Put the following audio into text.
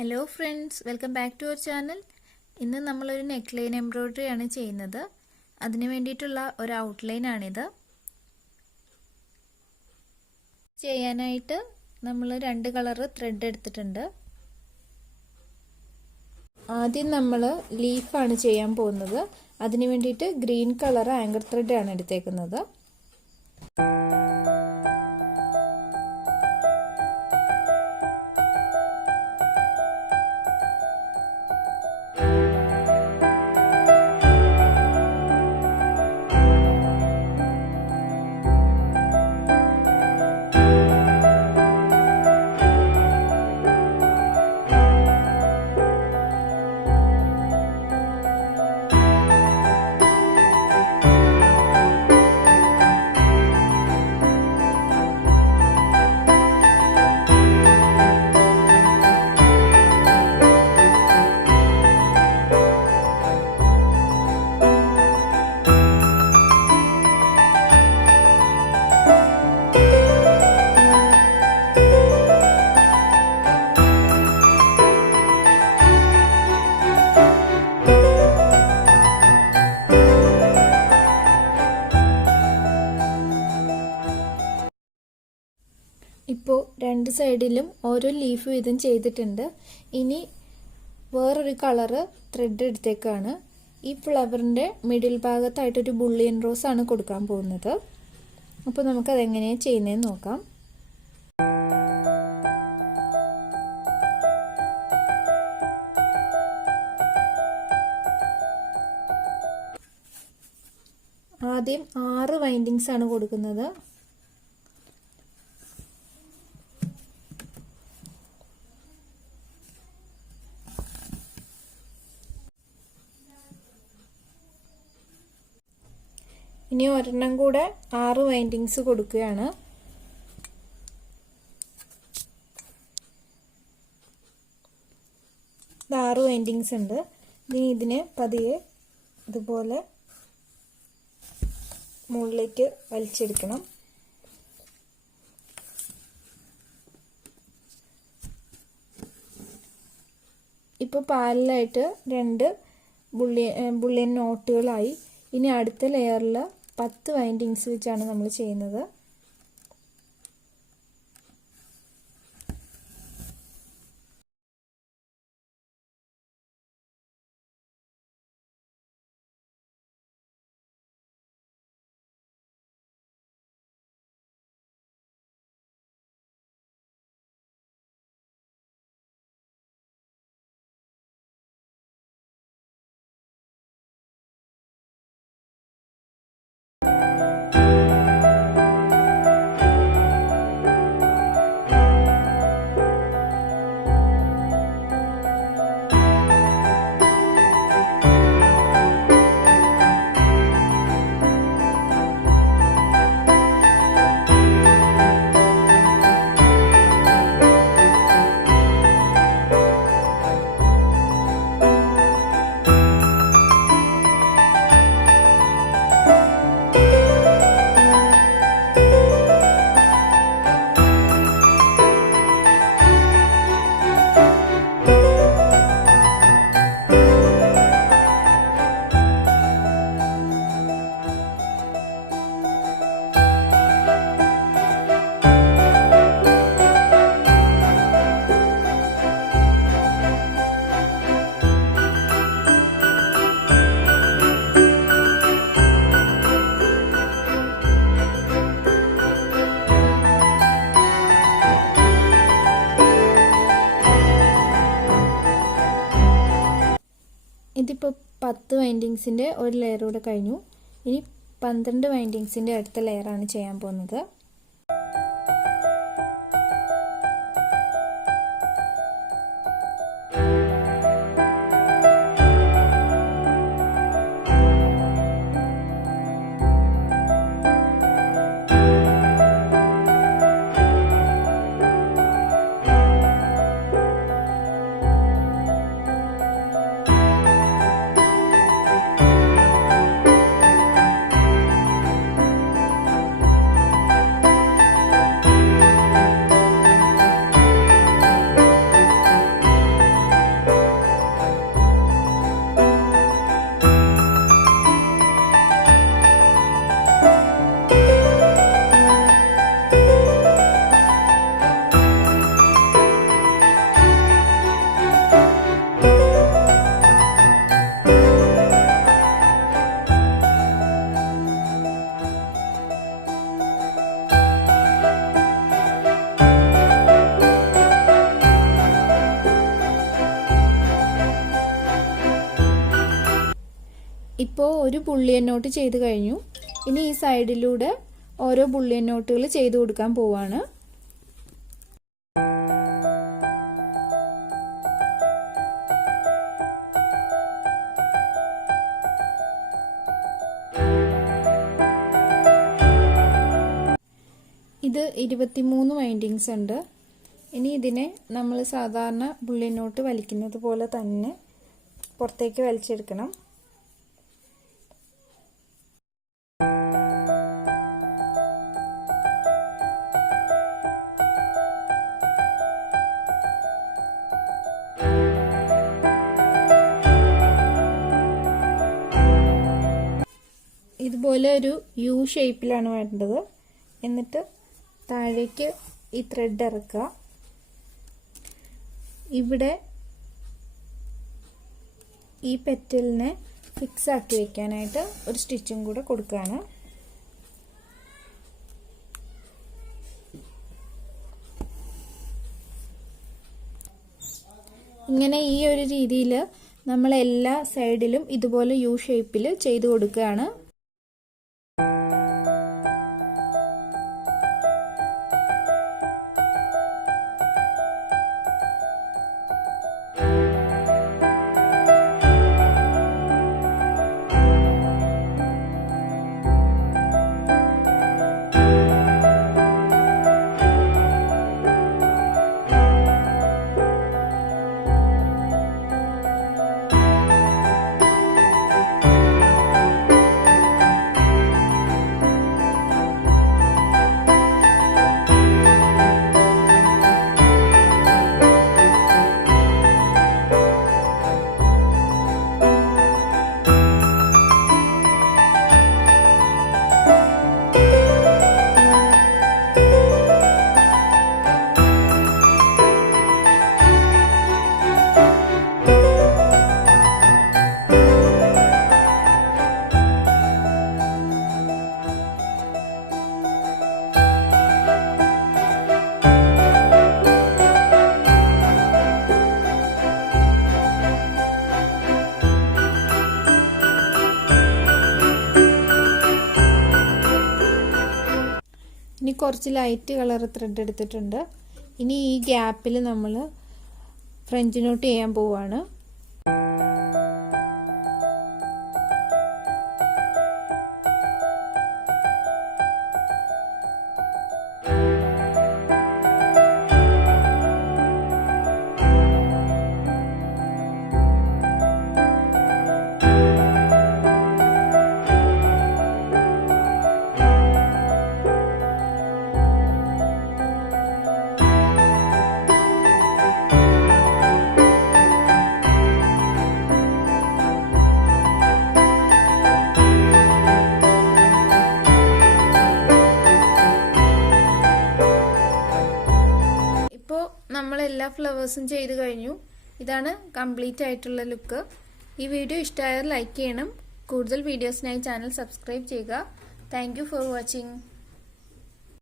Hello friends, welcome back to our channel. ഇന്ന് നമ്മളൊരു neckline embroidery ആണ് ചെയ്യുന്നത്. അതിന് വേണ്ടിയിട്ടുള്ള ഒരു ഔട്ട്ലൈനാണിത്. ചെയ്യാനായിട്ട് നമ്മൾ 2 കളർ ത്രെഡ് എടുത്തിട്ടുണ്ട്. ആദ്യം നമ്മൾ ലീഫാണ് ചെയ്യാൻ പോകുന്നത്. അതിന് വേണ്ടിയിട്ട് ഗ്രീൻ കളർ ആങ്കർ ത്രെഡ് ആണ് എടുത്തേക്കുന്നത്. ഇപ്പോൾ 2 സൈഡിലും ഓരോ ലീഫ് വീതം ചെയ്തിട്ടുണ്ട്. ഇനി വേറൊരു കളറ് ത്രെഡ് എടുത്തേക്കാണ്. ഈ ഫ്ലവറിൻ്റെ മിഡിൽ ഭാഗത്തായിട്ടൊരു ബുള്ളിയൻ റോസ് ആണ് കൊടുക്കാൻ പോകുന്നത്. അപ്പോൾ നമുക്കതെങ്ങനെയാണ് ചെയ്യുന്നതെന്ന് നോക്കാം. ആദ്യം 6 വൈൻഡിങ്സ് ആണ് കൊടുക്കുന്നത്. ഇനി ഒരെണ്ണം കൂടെ 6 വൈൻഡിങ്സ് കൊടുക്കുകയാണ്. ഇത് 6 വൈൻഡിങ്സ് ഉണ്ട്. ഇനി ഇതിനെ പതിയെ ഇതുപോലെ മുകളിലേക്ക് വലിച്ചെടുക്കണം. ഇപ്പോൾ പാരലായിട്ട് 2 ബുള്ളിയൻ നോട്ടുകളായി. ഇനി അടുത്ത ലെയറിൽ 10 വൈൻഡിങ്സ് വെച്ചാണ് നമ്മൾ ചെയ്യുന്നത്. ഇതിപ്പോൾ 10 വൈൻഡിങ്സിൻ്റെ ഒരു ലെയർ കൂടെ കഴിഞ്ഞു. ഇനി 12 വൈൻഡിങ്സിൻ്റെ അടുത്ത ലെയറാണ് ചെയ്യാൻ പോകുന്നത്. ഇപ്പോൾ ഒരു ബുള്ളിയൻ നോട്ട് ചെയ്ത് കഴിഞ്ഞു. ഇനി ഈ സൈഡിലൂടെ ഓരോ ബുള്ളിയൻ നോട്ടുകൾ ചെയ്ത് കൊടുക്കാൻ പോവാണ്. ഇത് 23 വൈൻഡിങ്സ് ഉണ്ട്. ഇനി ഇതിനെ നമ്മൾ സാധാരണ ബുള്ളിയൻ നോട്ട് വലിക്കുന്നത് പോലെ തന്നെ പുറത്തേക്ക് വലിച്ചെടുക്കണം. ഇതുപോലെ ഒരു യു ഷേപ്പിലാണ് വേണ്ടത്. എന്നിട്ട് താഴേക്ക് ഈ ത്രെഡ് ഇറക്കുക. ഇവിടെ ഈ പെറ്റലിനെ ഫിക്സ് ആക്കി വെക്കാനായിട്ട് ഒരു സ്റ്റിച്ചും കൂടെ കൊടുക്കുകയാണ്. ഇങ്ങനെ ഈ ഒരു രീതിയിൽ നമ്മൾ എല്ലാ സൈഡിലും ഇതുപോലെ യു ഷേപ്പിൽ ചെയ്ത് കൊടുക്കുകയാണ്. ഇനി കുറച്ച് ലൈറ്റ് കളർ ത്രെഡ് എടുത്തിട്ടുണ്ട്. ഇനി ഈ ഗ്യാപ്പിൽ നമ്മൾ ഫ്രഞ്ച് നോട്ട് ചെയ്യാൻ പോവാണ്. നമ്മൾ എല്ലാ ഫ്ലവേഴ്സും ചെയ്ത് കഴിഞ്ഞു. ഇതാണ് കംപ്ലീറ്റ് ആയിട്ടുള്ള ലുക്ക്. ഈ വീഡിയോ ഇഷ്ടമായാൽ ലൈക്ക് ചെയ്യണം. കൂടുതൽ വീഡിയോസിനായി ചാനൽ സബ്സ്ക്രൈബ് ചെയ്യുക. Thank you for watching.